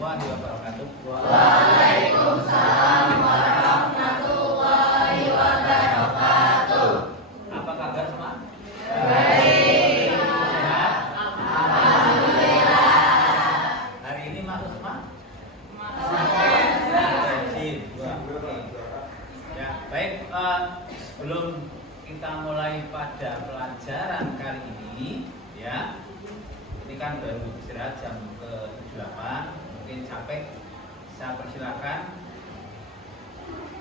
warahmatullahi wabarakatuh. Waalaikumsalam warahmatullahi wabarakatuh. Apa kabar semua? Baik. Sehat? Alhamdulillah. Hari ini masuk semua? Ya, baik. Sebelum kita mulai pada pelajaran kali ini, ya, ini kan baru istirahat jam ke-78, mungkin capek. Saya persilakan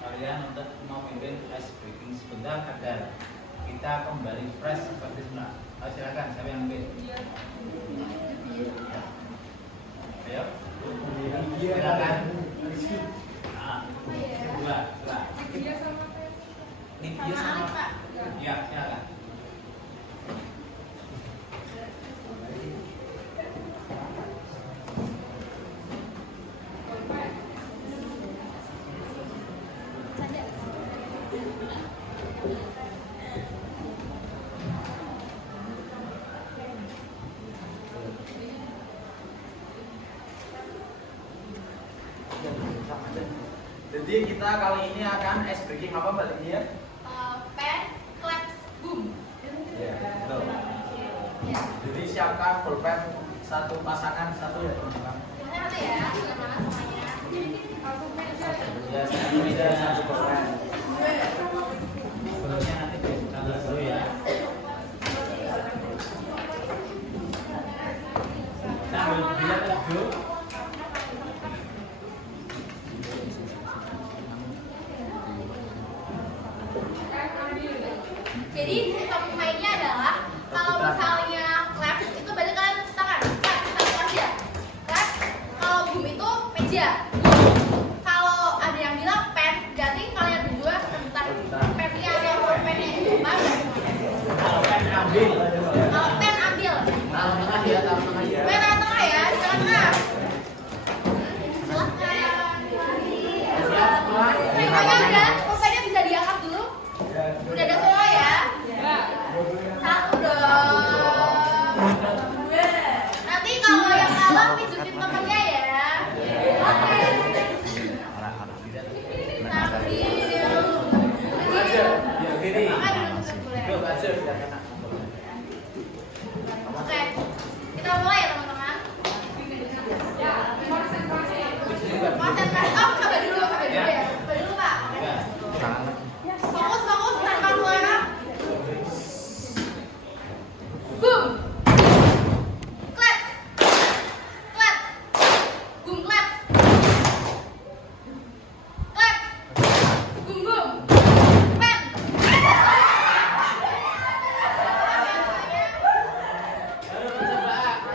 kalian untuk memimpin ice breaking sebentar agar kita kembali fresh seperti semula. Silakan, siapa yang ambil? Ayo, silakan. Dua. Livia sama. Ya, silakan. Jadi kita kali ini akan ice breaking apa Mbak Lydia? Pen, claps, boom. Ya, betul. Jadi siapkan pulpen satu pasangan satu ya teman-teman. Semuanya ada ya, teman-teman semuanya. Ya, satu pulpen. Sebelumnya nanti tanggal dulu ya. Sambil dia duduk. Jadi sistem mainnya adalah kalau misalnya claps itu berarti kalian tangan, clap satu aja. Clap, kalau boom itu meja. Kalau ada yang bilang pen, berarti kalian berdua sebentar. Pennya ada pennya itu mana? Kalau kan ambil. Kalau pen ambil. Taruh tengah ya, taruh tengah ya. Pen tengah ya, di tengah. Silakan. Siap semua? Pokoknya udah, pokoknya bisa diangkat dulu. Udah ada semua ya? Satu dong. Nanti kalau yang kalah pijutin temennya ya. Oke. Aja, biar diri. Duduk aja biar enak. Oke. Kita mulai ya teman-teman. Konsentrasi. Oh, sabar dulu ya. Sabar dulu Pak. Fokus, tanpa suara. Boom. Clap. Clap. Boom, clap. Clap. Boom, boom. Pen.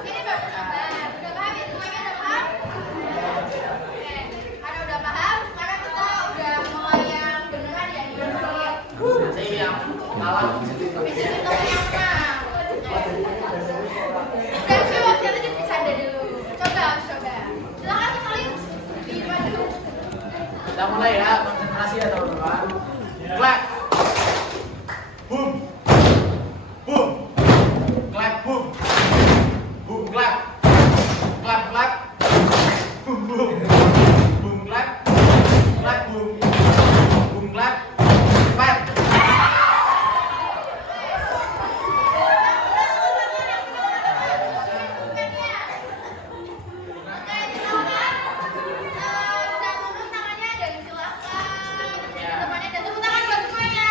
Ini baru sabar. Udah paham ya semuanya? Udah paham? Oke. Karena udah paham, sekarang kita udah mulai yang beneran ya. Saya yang kalah Pijitin temennya apa? Udah sih waktu itu bercanda dulu. Coba. Silakan kembali di maju. Kita mulai ya, konsentrasi ya teman-teman. Clap. Boom. Boom. Clap boom. Boom clap. Clap clap. Boom boom. Boom clap. Clap boom. Boom clap. Clap. Oke, silakan. Bisa turun tangannya dan silakan. Temannya dan tepuk tangan buat semuanya.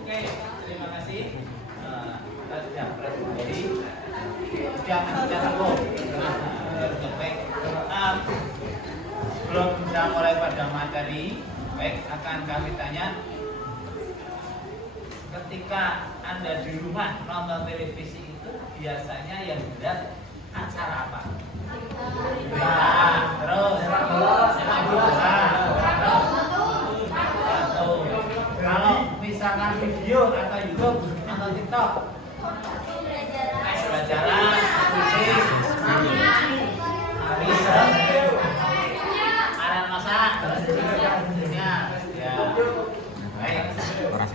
Oke, terima kasih. Kita sudah fresh kembali. Sudah tempuh. Baik. Sebelum kita mulai pada materi, baik akan kami tanya. Ketika Anda di rumah nonton televisi itu biasanya yang dilihat acara apa? Terus sepak bola. Kalau misalkan video atau YouTube atau TikTok, pelajaran, musik, habis aran masak, ya. Baik.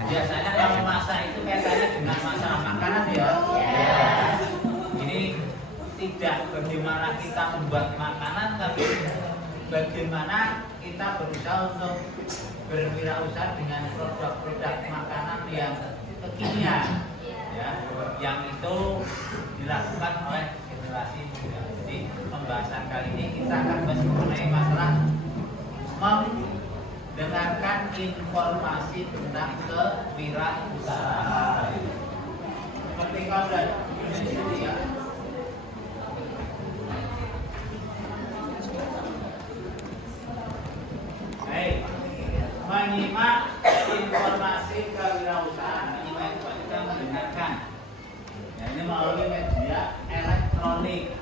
Biasanya kalau masak itu kaitannya dengan masalah makanan ya. Ini tidak bagaimana kita membuat makanan, tapi bagaimana kita berusaha untuk berwirausaha dengan produk-produk makanan yang kekinian, ya, yang itu dilakukan oleh generasi muda. Jadi pembahasan kali ini kita akan bahas mengenai masalah mendengarkan informasi tentang kewirausahaan. Seperti kau belajar ya. Baik, menyimak informasi kewirausahaan, menyimak itu kita mendengarkan. Nah, ini melalui media elektronik,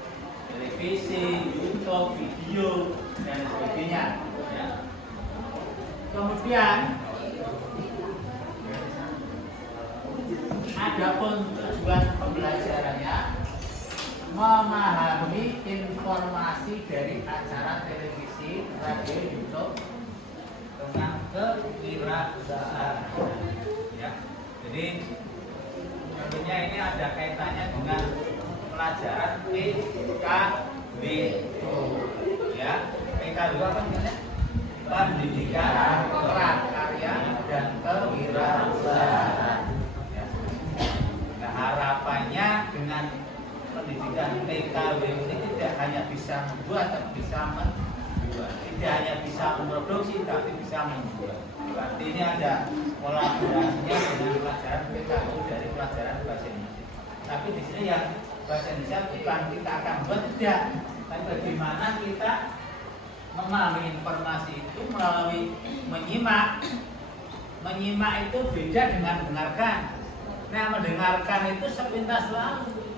televisi, YouTube, video, dan sebagainya. Ya. Kemudian, adapun tujuan pembelajarannya memahami informasi dari acara televisi, radio, YouTube tentang kewirausahaan. Ya. Jadi tentunya ini ada kaitannya dengan pelajaran PKW. Ya, PKW apa namanya? Pendidikan prakarya dan kewirausahaan. Ya. Nah, harapannya dengan pendidikan PKW ini tidak hanya bisa membuat, tapi bisa menjual. Tidak hanya bisa memproduksi, tapi bisa membuat. Berarti ini ada kolaborasinya dengan pelajaran PKW dari pelajaran bahasa Indonesia. Tapi di sini yang bahasa Indonesia bukan kita akan buat, tidak. Tapi bagaimana kita memahami informasi itu melalui menyimak. Menyimak itu beda dengan mendengarkan. Nah, mendengarkan itu sepintas lalu.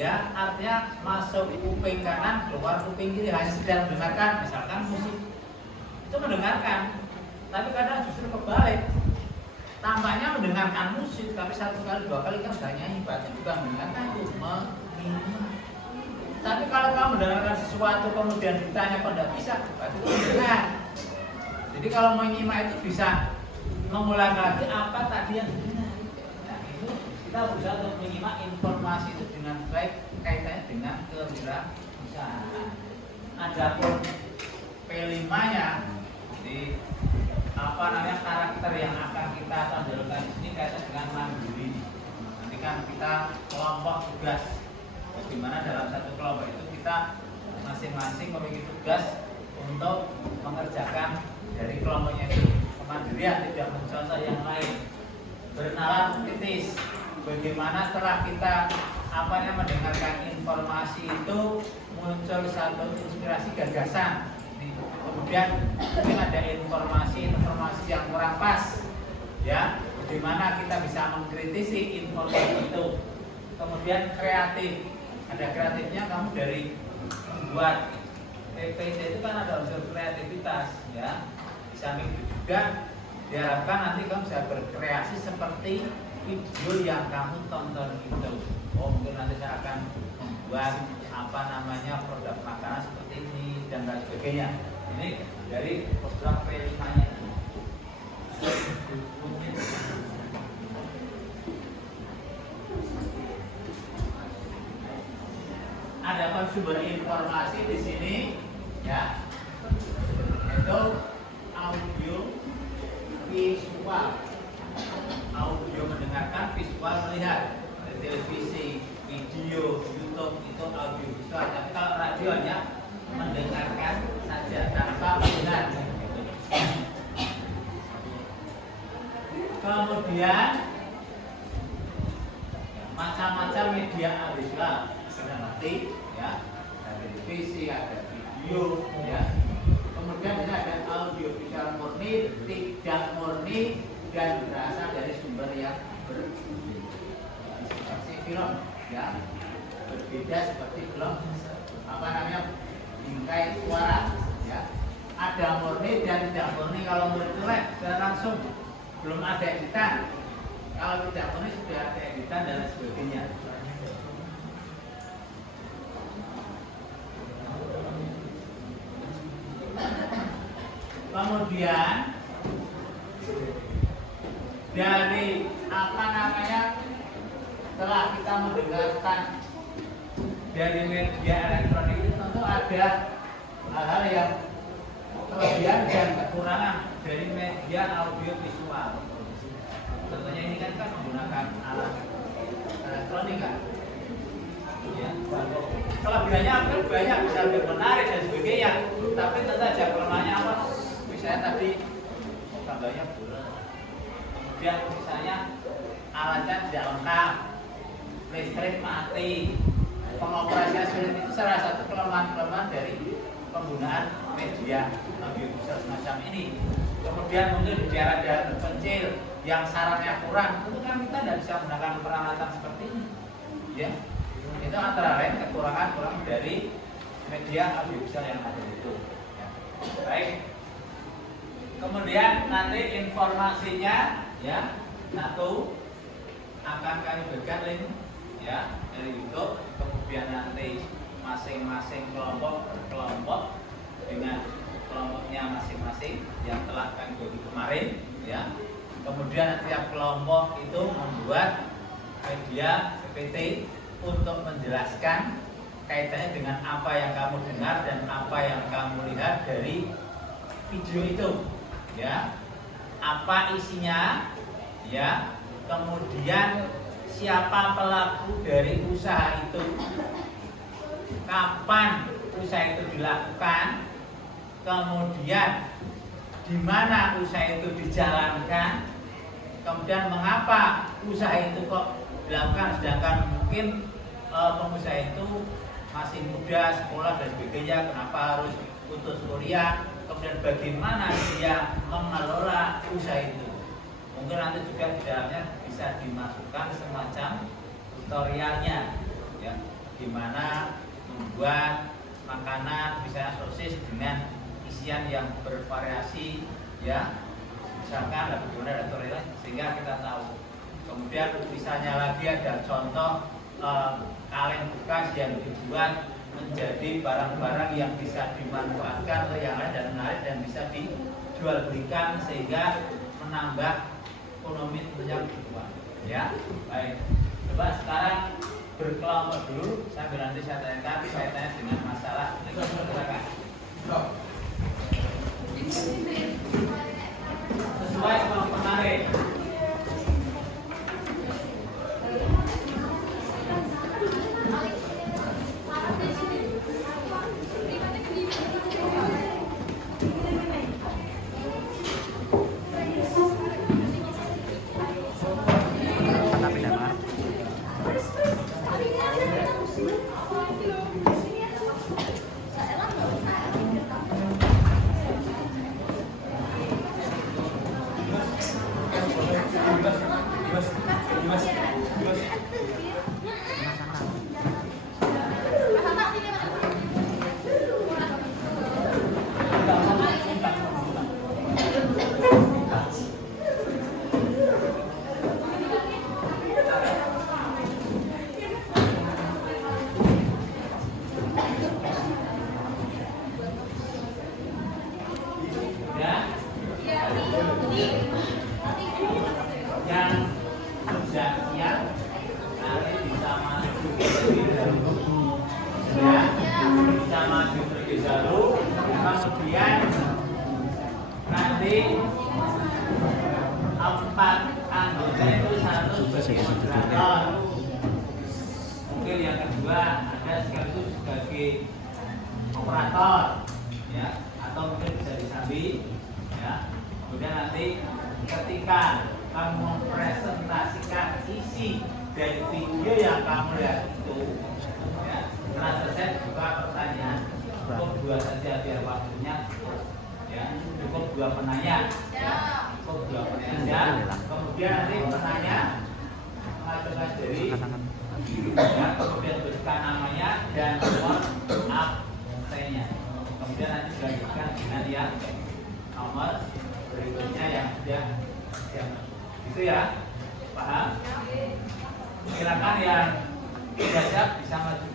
Ya, artinya masuk kuping kanan, keluar kuping kiri, hanya sekedar mendengarkan, misalkan musik. Itu mendengarkan. Tapi kadang justru kebalik. Tampaknya mendengarkan musik, tapi satu kali, dua kali kan sudah nyanyi, berarti bukan mendengarkan, itu menyimak. Tapi kalau kamu mendengarkan sesuatu kemudian ditanya kok tidak bisa, berarti itu mendengar. Jadi kalau menyimak itu bisa mengulang lagi apa tadi yang didengar. Nah, itu kita berusaha untuk menyimak informasi itu dengan baik, kaitannya dengan kewirausahaan. Adapun P5-nya, jadi apa namanya karakter yang akan kita tonjolkan di sini kaitan dengan mandiri. Nanti kan kita kelompok tugas. Bagaimana dalam satu kelompok itu kita masing-masing memiliki tugas untuk mengerjakan dari kelompoknya itu. Kemandirian, tidak mencontoh yang lain. Bernalar kritis. Bagaimana setelah kita mendengarkan informasi itu muncul satu inspirasi gagasan. Kemudian mungkin ada informasi yang kurang pas, ya. Bagaimana kita bisa mengkritisi informasi itu. Kemudian kreatif. Ada kreatifnya kamu dari membuat PPT itu kan ada unsur kreativitas, ya. Di samping itu juga diharapkan nanti kamu bisa berkreasi seperti video yang kamu tonton itu. Oh, mungkin nanti saya akan membuat produk makanan seperti ini dan lain sebagainya. Ini dari program P5-nya. Ada sumber informasi di sini, ya, itu audio, visual. Audio mendengarkan, visual melihat. Dari televisi, video, YouTube itu audio visual. Tapi kalau radio hanya mendengarkan saja tanpa melihat. Kemudian macam-macam media audiovisual. Sudah ngerti, ya, ada televisi, ada video, ya. Kemudian ada audio visual murni, tidak murni, dan berasal dari sumber yang berbeda. Seperti film, ya, berbeda seperti film bingkai suara, ya. Ada murni dan tidak murni. Kalau murni itu sudah langsung, belum ada editan. Kalau tidak murni sudah ada editan dan sebagainya. Kemudian dari setelah kita mendengarkan dari media elektronik itu tentu ada hal-hal yang kelebihan dan kekurangan dari media audio visual. Contohnya ini kan menggunakan alat elektronik kan. Ya. Kelebihannya kan banyak, bisa lebih menarik dan sebagainya. Tapi tentu saja kelemahannya apa? Misalnya tadi gambarnya bulat. Kemudian misalnya alatnya tidak lengkap, listrik mati, pengoperasian sulit, itu salah satu kelemahan-kelemahan dari penggunaan media audiovisual semacam ini. Kemudian mungkin di daerah-daerah terpencil yang sarannya kurang, tentu kan kita tidak bisa menggunakan peralatan seperti ini. Ya, itu antara lain kekurangan dari media audiovisual yang ada itu. Ya. Baik. Kemudian nanti informasinya, ya, satu akan kami berikan link, ya, dari YouTube. Kemudian nanti masing-masing kelompok berkelompok dengan kelompoknya masing-masing yang telah kami bagi kemarin, ya. Kemudian tiap kelompok itu membuat media PPT untuk menjelaskan kaitannya dengan apa yang kamu dengar dan apa yang kamu lihat dari video itu, ya. Apa isinya, ya. Kemudian siapa pelaku dari usaha itu, kapan usaha itu dilakukan, kemudian di mana usaha itu dijalankan, kemudian mengapa usaha itu kok dilakukan, sedangkan mungkin pengusaha itu masih muda, sekolah dan sebagainya, kenapa harus putus kuliah, kemudian bagaimana dia mengelola usaha itu. Mungkin nanti juga di dalamnya bisa dimasukkan semacam tutorialnya, ya, gimana membuat makanan misalnya sosis dengan isian yang bervariasi, ya, misalkan bagaimana ada tutorialnya sehingga kita tahu. Kemudian misalnya lagi ada contoh kaleng bekas yang dibuat menjadi barang-barang yang bisa dimanfaatkan oleh yang lain dan menarik dan bisa dijual belikan sehingga menambah ekonomi yang kedua, ya. Baik, coba sekarang berkelompok dulu sambil nanti saya tanyakan kaitannya dengan masalah ini. Silakan. Sesuai kelompok kemarin. Mungkin yang kedua ada sekaligus sebagai operator, ya, atau mungkin bisa disambi, ya. Kemudian nanti ketika kamu mempresentasikan isi dari video yang kamu lihat itu, ya, setelah selesai buka pertanyaan, cukup 2 saja biar waktunya cukup, ya, cukup 2 penanya, ya, cukup 2 penanya. Kemudian nanti penanya mengajukan dari, ya, kemudian berikan namanya dan nomor absennya. Kemudian nanti dilanjutkan dengan yang nomor berikutnya yang sudah siap. Itu ya, paham? Silakan yang tidak siap bisa maju